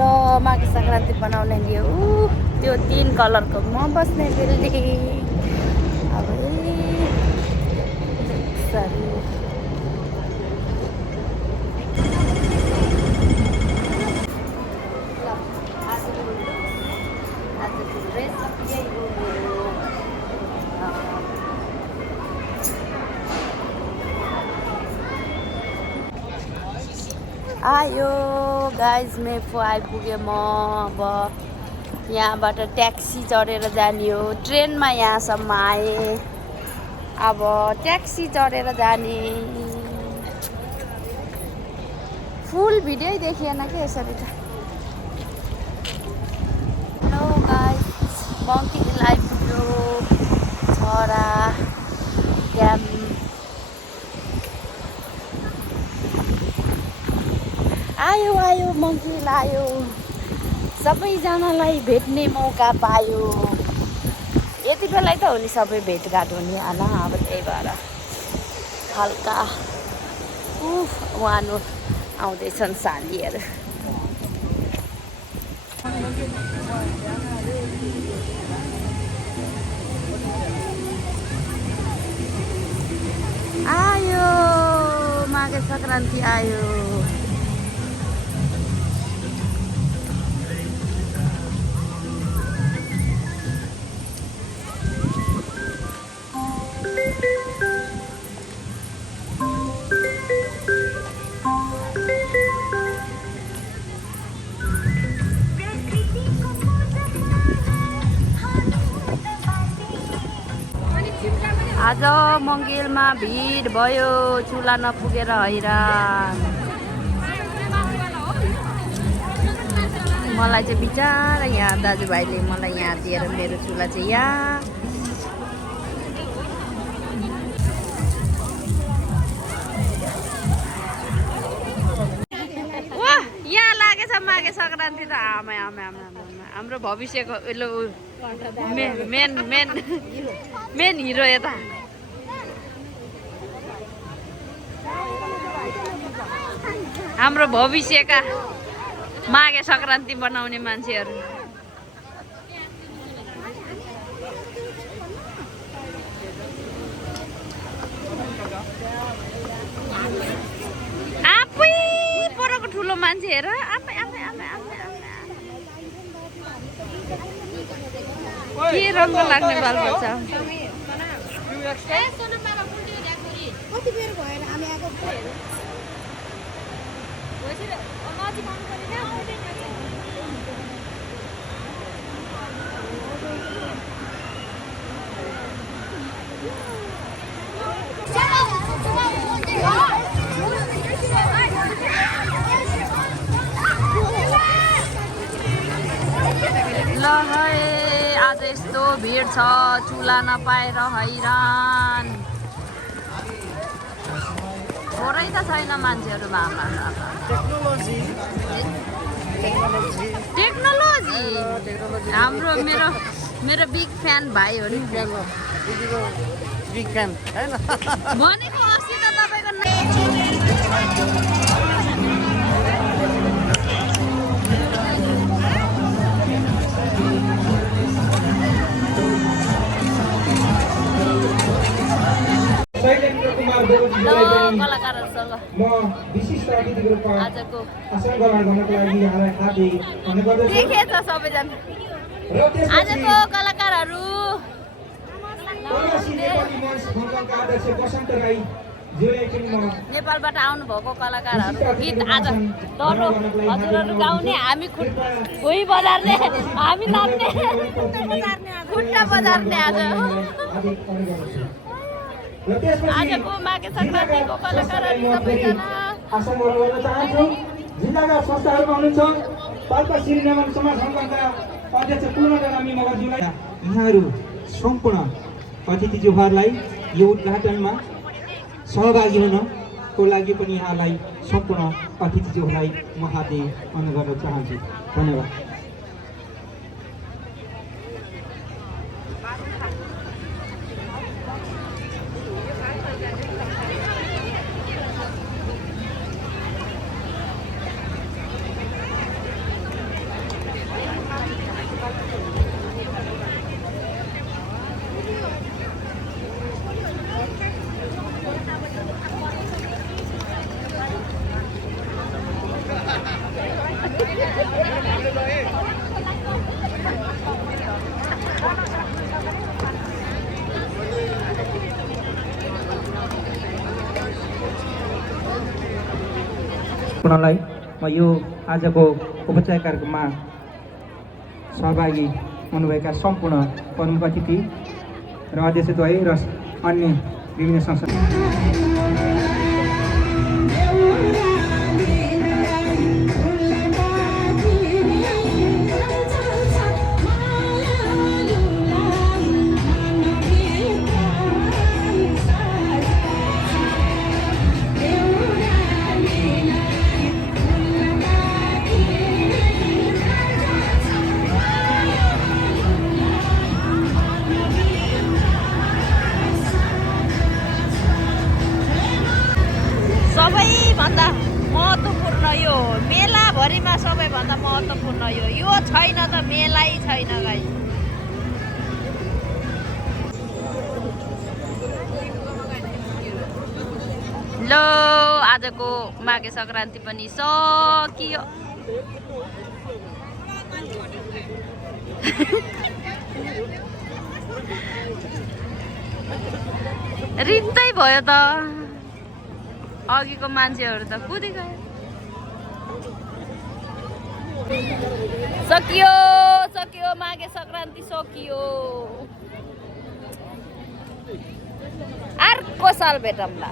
ल माघे सङ्क्रान्ति बनाउने यो त्यो 3 कलरको म बस्ने बिल्डिङ अब सरी आयो गाइज मेफो आइपुगेँ म अब यहाँबाट ट्याक्सी चढेर जाने हो ट्रेनमा यहाँसम्म आएँ अब ट्याक्सी चढेर जाने फुल भिडियो देखिएन कि यसरी त हेलो गाइज मङ्कीले आइपुग्यो छरा ड्याम आयो आयो मङ्की लायो सबैजनालाई भेट्ने मौका पायो यति बेलै त हो नि सबै भेटघाट हुने होला अब त्यही भएर हल्का उहाँनु आउँदैछन् सालीहरू आयो माघे सङ्क्रान्ति आयो आज मङ्गेलमा भिड भयो चुला नपुगेर हैरान मलाई चाहिँ बिचारा यहाँ दाजुभाइले मलाई यहाँ दिएर मेरो चुला चाहिँ यहाँ यहाँ लागेछ माघे सङ्क्रान्ति त आमा आमा आमा हाम्रो भविष्यको मेन हिरो यता हाम्रो भविष्यका माघे सङ्क्रान्ति बनाउने मान्छेहरू आफै परको ठुलो मान्छे हेर आफै आफै आफै आफै के रङ्ग लाग्ने बालबच्चा ल है आज यस्तो भिड छ चुला नपाएर हैरान थोरै त छैन मान्छेहरू टेक्नोलोजी हाम्रो मेरो बिग फ्यान भाइ हो नि बिग फ्यान हैन भनेको अस्ति त तपाईको कलाकारहरूसँग आजको देखेछ सबैजना आजको कलाकारहरू नेपालबाट आउनुभएको कलाकारहरूको गीत आज दरो हजुरहरू गाउने हामी भुइँ बजार्ने हामी नाच्ने खुट्टा बजार्ने आजको माघे सङ्क्रान्तिको कलाकारहरू सबैजना जिल्लाका संस्थाहरूमा हुनुहुन्छ पाल्पा सिरिनामा समाज सङ्घका अध्यक्ष पूर्णरामी मगरज्यूलाई यहाँहरू सम्पूर्ण अतिथिज्यूहरूलाई यो उद्घाटनमा सहभागी हुनको लागि पनि यहाँलाई सम्पूर्ण अतिथिज्यूहरूलाई म हार्दिक अनुरोध गर्न चाहन्छु धन्यवाद सम्पूर्णलाई म यो आजको उपचार कार्यक्रममा सहभागी हुनुभएका सम्पूर्ण प्रमुख अतिथि र अध्यक्षद्वय र अन्य विभिन्न संस्था सबैभन्दा महत्त्वपूर्ण यो मेलाभरिमा सबैभन्दा महत्त्वपूर्ण यो छैन त मेलै छैन गाइस। ल आजको माघे सङ्क्रान्ति पनि सकियो। रित्तै भयो त, अघिको मान्छेहरू त कुदी गयो। सकियो सकियो माघे सङ्क्रान्ति सकियो। अर्को साल भेटौँला।